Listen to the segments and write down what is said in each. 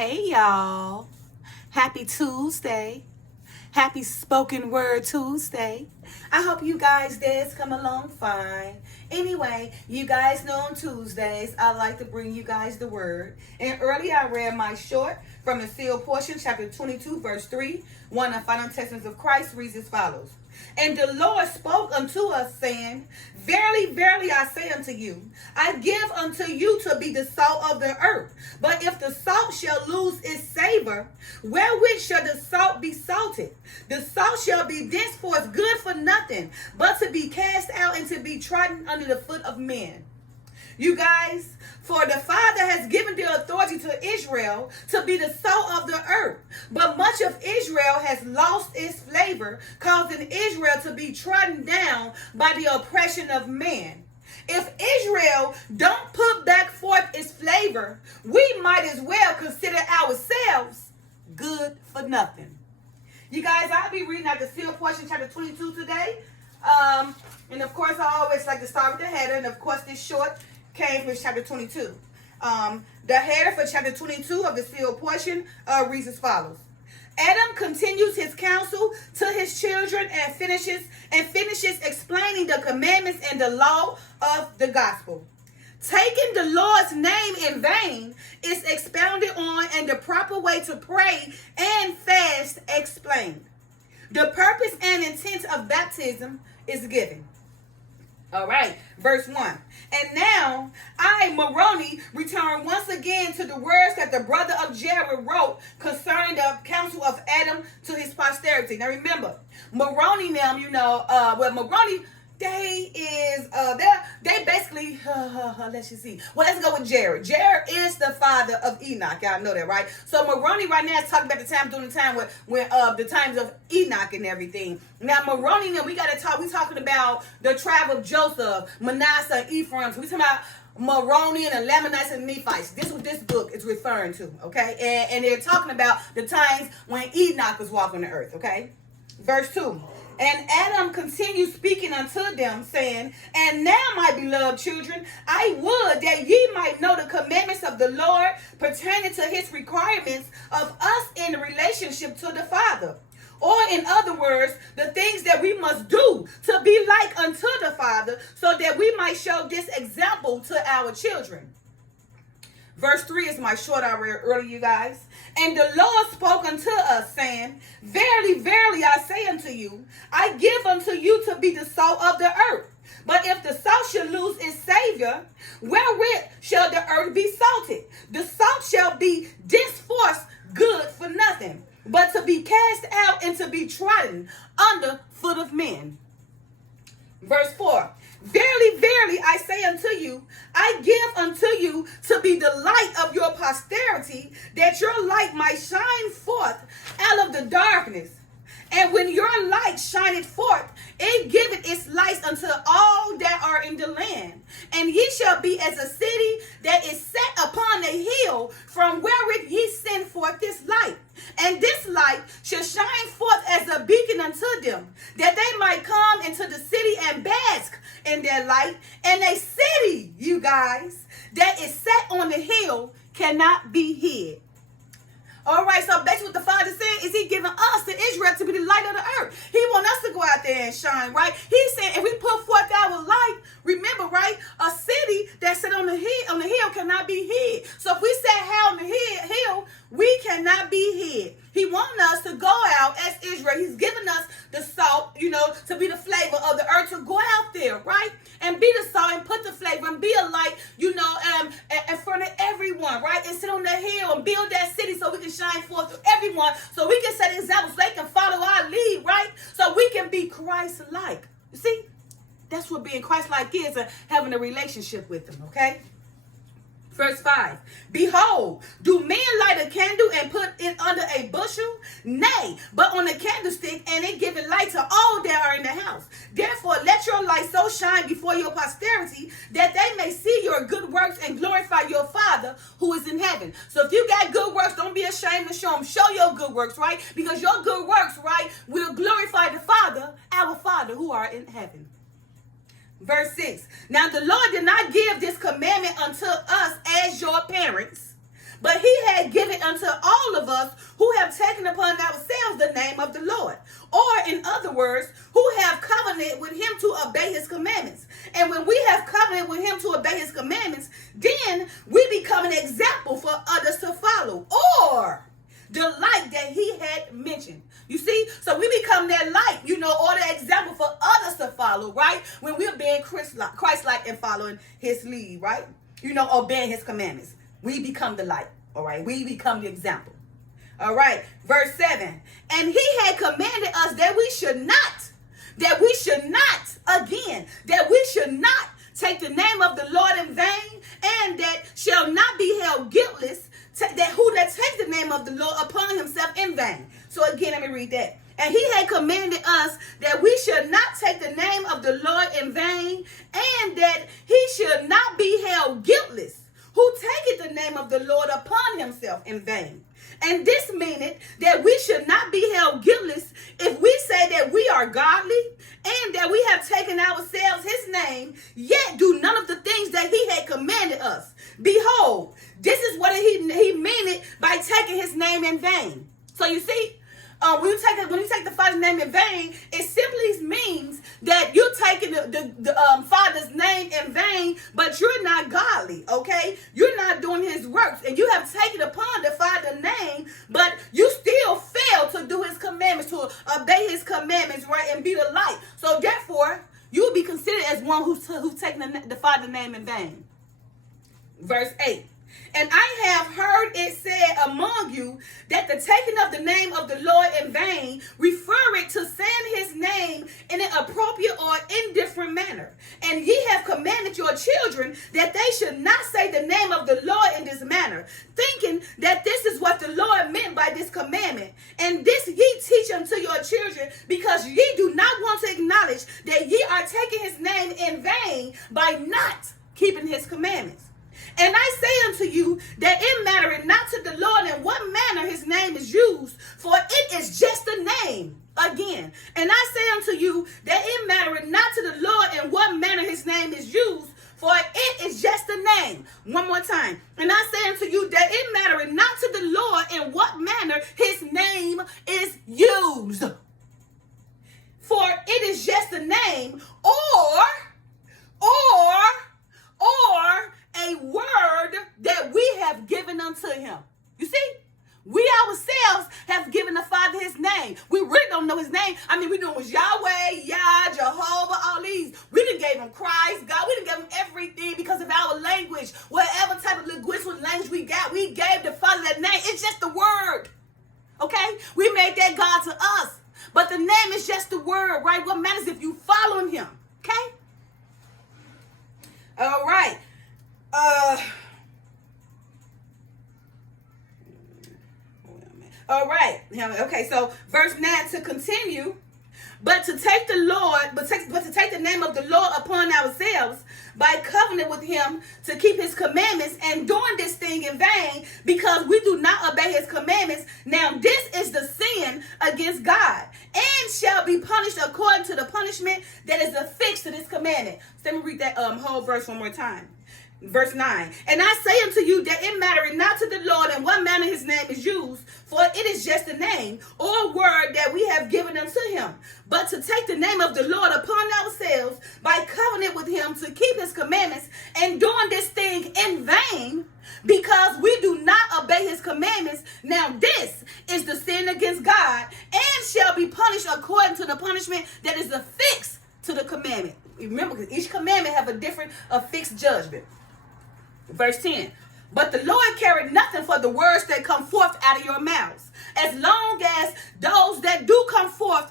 Hey y'all. Happy Tuesday. Happy Spoken Word Tuesday. I hope you guys days come along fine. Anyway, you guys know on Tuesdays I like to bring you guys the word. And earlier I read my short from the sealed portion, chapter 22, verse 3. One of the final testaments of Christ reads as follows. And the Lord spoke unto us, saying, Verily, verily, I say unto you, I give unto you to be the salt of the earth. But if the salt shall lose its savor, wherewith shall the salt be salted? The salt shall be thenceforth good for nothing, but to be cast out and to be trodden under the foot of men. You guys, for the Father has given the authority to Israel to be the salt of the earth. But much of Israel has lost its flavor, causing Israel to be trodden down by the oppression of man. If Israel don't put back forth its flavor, we might as well consider ourselves good for nothing. You guys, I'll be reading out the sealed portion, chapter 22 today. And of course, I always like to start with the header. And of course, this short came from chapter 22. The header for chapter 22 of the sealed portion reads as follows. Adam continues his counsel to his children and finishes explaining the commandments and the law of the gospel. Taking the Lord's name in vain is expounded on, and the proper way to pray and fast explained. The purpose and intent of baptism is given. All right, verse 1. And now I, Moroni, return once again to the words that the brother of Jared wrote concerning the counsel of Adam to his posterity. Now remember, Moroni them, Moroni, they basically, let's just see. Well, let's go with Jared. Jared is the father of Enoch. Y'all know that, right? So Moroni right now is talking about during the time when the times of Enoch and everything. Now Moroni, we talking about the tribe of Joseph, Manasseh, and Ephraim. So we talking about Moroni and the Lamanites and Nephites. This is what this book is referring to, okay? And they're talking about the times when Enoch was walking the earth, okay? Verse 2. And Adam continued speaking unto them, saying, And now, my beloved children, I would that ye might know the commandments of the Lord pertaining to his requirements of us in relationship to the Father. Or in other words, the things that we must do to be like unto the Father, so that we might show this example to our children. Verse 3 is my short I read earlier, you guys. And the Lord spoke unto us, saying, Verily, verily, I say unto you, I give unto you to be the salt of the earth. But if the salt shall lose its savor, wherewith shall the earth be salted? The salt shall be thenceforth good for nothing, but to be cast out and to be trodden under foot of men. Verse 4. Verily, verily, I say unto you, I give unto you to be the light of your posterity, that your light might shine forth out of the darkness. And when your light shineth forth, it giveth its light unto all that are in the land. And ye shall be as a city that is set upon a hill, from wherewith ye send forth this light. And this light shall shine forth as a beacon unto them, that they might come into the city and bask in their light. And a city, you guys, that is set on the hill cannot be hid. All right, so basically what the Father said is he giving us, to Israel, to be the light of the earth. He wants us to go out there and shine, right? He's saying if we put forth our light, remember, right? A city that's set on the hill cannot be hid. So if we set high on the hill, we cannot be hid. He wants us to go out as Israel. He's given us the salt, to be the flavor of the earth, to go out there, right? And be the salt and put the flavor and be a light, in front of everyone, right? And sit on the hill and build that city so we can shine forth to everyone, so we can set examples, so they can follow our lead, right? So we can be Christ-like. You see? That's what being Christ-like is, and having a relationship with him, okay? Verse 5. Behold, do men light a candle and put it under a bushel? Nay, but on a candlestick, and it giveth light to all that are in the house. Therefore, let your light so shine before your posterity, that they may see your good works and glorify your Father who is in heaven. So if you got good works, don't be ashamed to show them. Show your good works, right? Because your good works, right, will glorify the Father, our Father who are in heaven. Verse 6. Now the Lord did not give this commandment unto us as your parents, but he had given commanded unto all of us who have taken upon ourselves the name of the Lord. Or in other words, who have covenanted with him to obey his commandments. And when we have covenanted with him to obey his commandments, then we become an example for others to follow. Or the light that he had mentioned. You see? So we become that light, or the example for others to follow, right? When we're being Christ-like and following his lead, right? Obeying his commandments. We become the light, all right? We become the example. All right, verse 7. And he had commanded us that we should not take the name of the Lord in vain, and that shall not be held guiltless, that who that takes the name of the Lord upon himself in vain. So again, let me read that. And he had commanded us that we should not take the name of the Lord in vain, and that he should not be held guiltless, who taketh the name of the Lord upon himself in vain. And this meaneth that we should not be held guiltless if we say that we are godly, and that we have taken ourselves his name, yet do none of the things that he had commanded us. Behold, this is what he meaneth by taking his name in vain. So you see, when you take the Father's name in vain, it simply means that you're taking the Father's name in vain, but you're not godly, okay? You're not doing his works, and you have taken upon the Father's name, but you still fail to do his commandments, to obey his commandments, right, and be the light. So therefore, you will be considered as one who's taken the Father's name in vain. Verse 8. And I have heard it said among you that the taking of the name of the Lord in vain refer it to saying his name in an appropriate or indifferent manner. And ye have commanded your children that they should not say the name of the Lord in this manner, thinking that this is what the Lord meant by this commandment. And this ye teach unto your children, because ye do not want to acknowledge that ye are taking his name in vain by not keeping his commandments. And I say unto you that it mattereth not to the Lord in what manner his name is used, for it is just a name. Again, and I say unto you that it mattereth not to the Lord in what manner his name is used, for it is just a name. One more time. And I say unto you that it mattereth not to the Lord in what manner his name is used, for it is just a name, or a word that we have given unto him. You see, we ourselves have given the Father his name. We really don't know his name. I mean, we know it was Yahweh, Yah, Jehovah, all these. We done gave him Christ, God. We done gave him everything because of our language. Whatever type of linguistic language we got, we gave the Father that name. It's just the word. Okay? We made that God to us. But the name is just the word, right? What matters if you follow him? Okay? All right. All right. Okay, so verse 9 to continue. But to take the name of the Lord upon ourselves by covenant with him to keep his commandments, and doing this thing in vain because we do not obey his commandments. Now this is the sin against God, and shall be punished according to the punishment that is affixed to this commandment. So let me read that whole verse one more time. Verse 9. And I say unto you that it mattereth not to the Lord in what manner his name is used, for it is just a name or a word that we have given unto him. But to take the name of the Lord upon ourselves by covenant with him to keep his commandments, and doing this thing in vain because we do not obey his commandments. Now this is the sin against God, and shall be punished according to the punishment that is affixed to the commandment. Remember, because each commandment have a different affixed judgment. Verse 10. But the Lord carried nothing for the words that come forth out of your mouths, as long as those that do come forth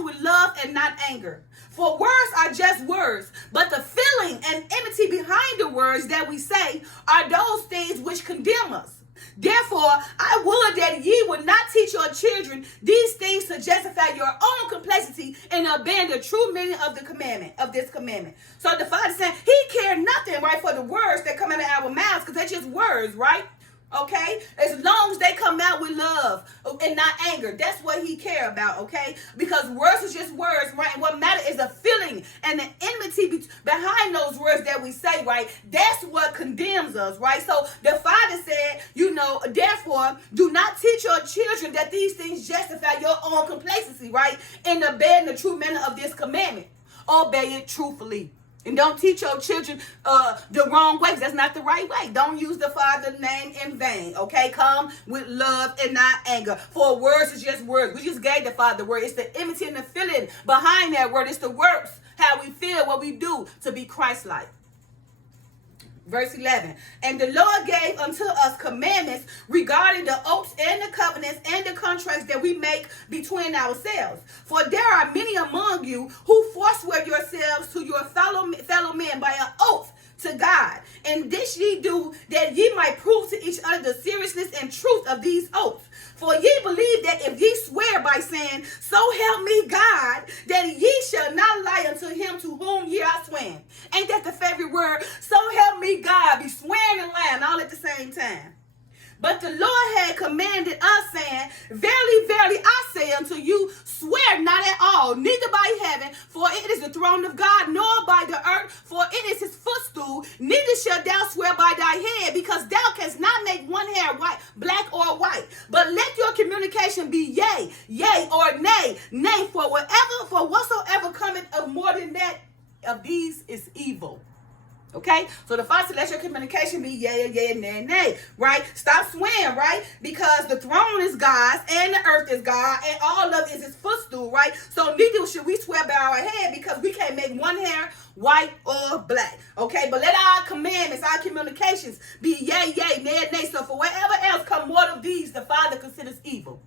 with love and not anger. For words are just words, but the feeling and enmity behind the words that we say are those things which condemn us. Therefore, I would that ye would not teach your children these things to justify your own complacency and obeying the true meaning of the commandment, of this commandment. So the Father said he cared nothing, right, for the words that come out of our mouths, because they're just words, right? Okay, as long as they come out with love and not anger, that's what he care about. Okay, because words is just words, right? And what matters is the feeling and the enmity behind those words that we say, right? That's what condemns us, right? So the Father said, therefore, do not teach your children that these things justify your own complacency, right? In obeying the true manner of this commandment, obey it truthfully. And don't teach your children the wrong way. That's not the right way. Don't use the Father's name in vain. Okay? Come with love and not anger. For words is just words. We just gave the Father the word. It's the enmity and the feeling behind that word. It's the works, how we feel, what we do to be Christ-like. Verse 11, and the Lord gave unto us commandments regarding the oaths and the covenants and the contracts that we make between ourselves. For there are many among you who forswear yourselves to your fellow men by an oath to God. And this ye do, that ye might prove to each other the seriousness and truth of these oaths. For ye believe that if ye swear by saying, so help me God, that ye shall not lie unto him to whom ye are sworn. Ain't that the favorite word? So help me God, be swearing and lying all at the same time. But the Lord had commanded us, saying, verily, verily, I say unto you, swear not at all, neither by heaven, for it is the throne of God, nor by the earth, for it is his footstool. Neither shalt thou swear by thy head, because thou canst not make one hair white, black or white. But let your communication be yea, yea, or nay, nay, for whatsoever cometh of more than that of these is evil. Okay, so the Father said, let your communication be yea, yea, nay, nay, right? Stop swearing, right? Because the throne is God's and the earth is God and all of it is his footstool, right? So neither should we swear by our head because we can't make one hair white or black. Okay, but let our commandments, our communications be yea, yea, nay, nay. So for whatever else come more of these, the Father considers evil.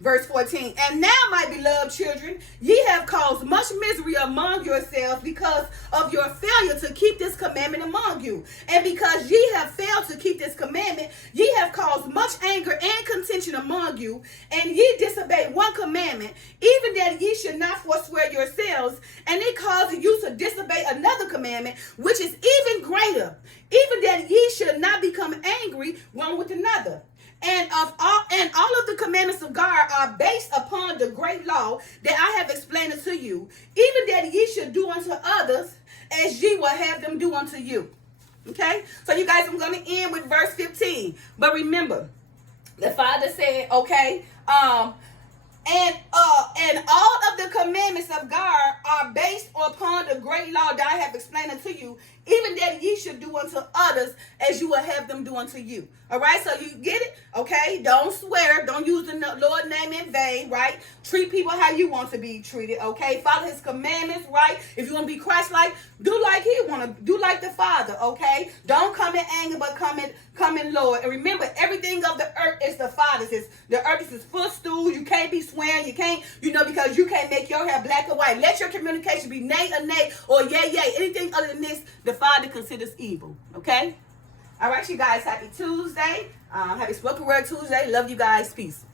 Verse 14, and now, my beloved children, ye have caused much misery among yourselves because of your failure to keep this commandment among you. And because ye have failed to keep this commandment, ye have caused much anger and contention among you. And ye disobeyed one commandment, even that ye should not forswear yourselves. And it causes you to disobey another commandment, which is even greater, even that ye should not become angry one with another. And all of the commandments of God are based upon the great law that I have explained it to you, even that ye should do unto others as ye will have them do unto you. Okay? So you guys, I'm going to end with verse 15. But remember, the Father said, okay, and all of the commandments of God are based upon the great law that I have explained unto you, even that ye should do unto others as you will have them do unto you. All right, so you get it? Okay, don't swear. Don't use the Lord's name in vain, right? Treat people how you want to be treated, okay? Follow his commandments, right? If you want to be Christ-like, do like he want to. Do like the Father, okay? Don't come in anger, but come in Lord. And remember, everything of the earth is the Father's. The earth is his footstool. You can't be swearing. You can't, because you can't make your hair black or white. Let your communication be nay or nay or yay, yay. Anything other than this, the Father considers evil, okay? All right, you guys, happy Tuesday. Happy Spoken Word Tuesday. Love you guys. Peace.